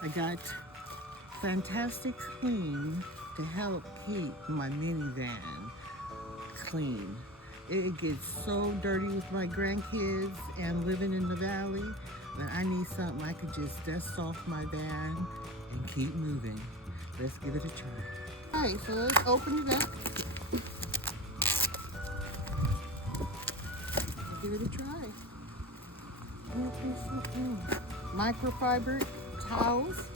I got FantastiCLEAN to help keep my minivan clean. It gets so dirty with my grandkids and living in the valley that I need something I could just dust off my van and keep moving. Let's give it a try. All right, so let's open it up. Give it a try. Microfiber towels.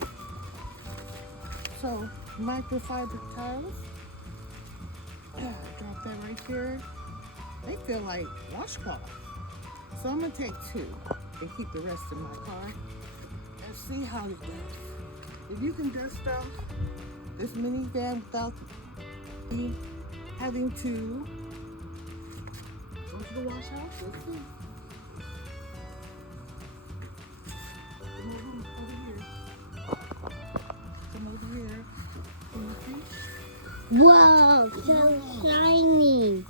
So, microfiber towels. Drop that right there. They feel like washcloth. So I'm gonna take 2 and keep the rest in my car and see how it does. If you can dust off this minivan without having to go to the wash house, let's see. Come over here. Wow, so shiny.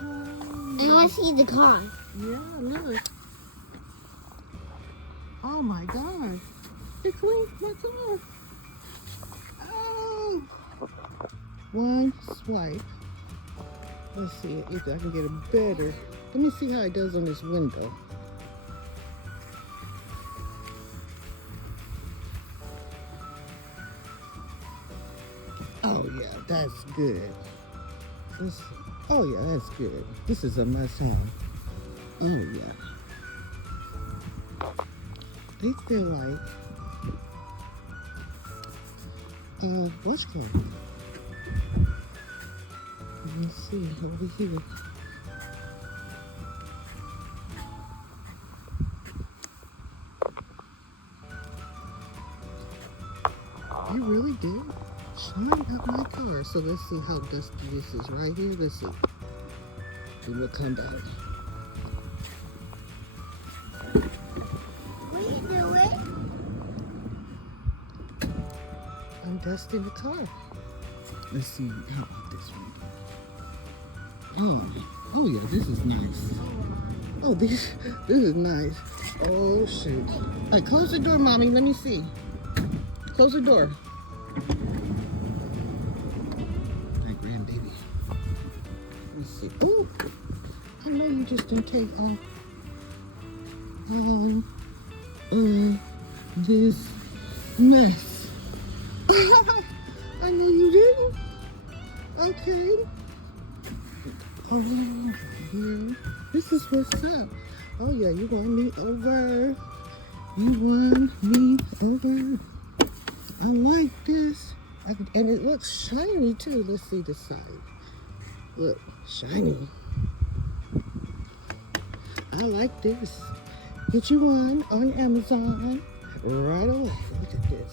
And I see the car. Yeah, look. Oh my God. It cleaned my car. Oh. One swipe. Let's see if I can get it better. Let me see how it does on this window. Oh yeah, that's good. Oh yeah, that's good. This is a must-have. Oh yeah. They feel like washcloth. Let's see over here. You really did shine up my car. So let's see how dusty this is right here. Let's see. And we'll come back. What are you doing? I'm dusting the car. Let's see how about this one. Oh yeah, this is nice. Oh, this is nice. Oh shoot. All right, close the door, mommy. Let me see. Close the door. Hey, grandbaby. Let's see. Oh, I know you just didn't take off this mess. I know you didn't. Okay. Oh, yeah. This is what's up. Oh yeah, you want me over. You want me over. I like this. And it looks shiny too. Let's see the side. Look, shiny. I like this. Get you one on Amazon right away. Look at this.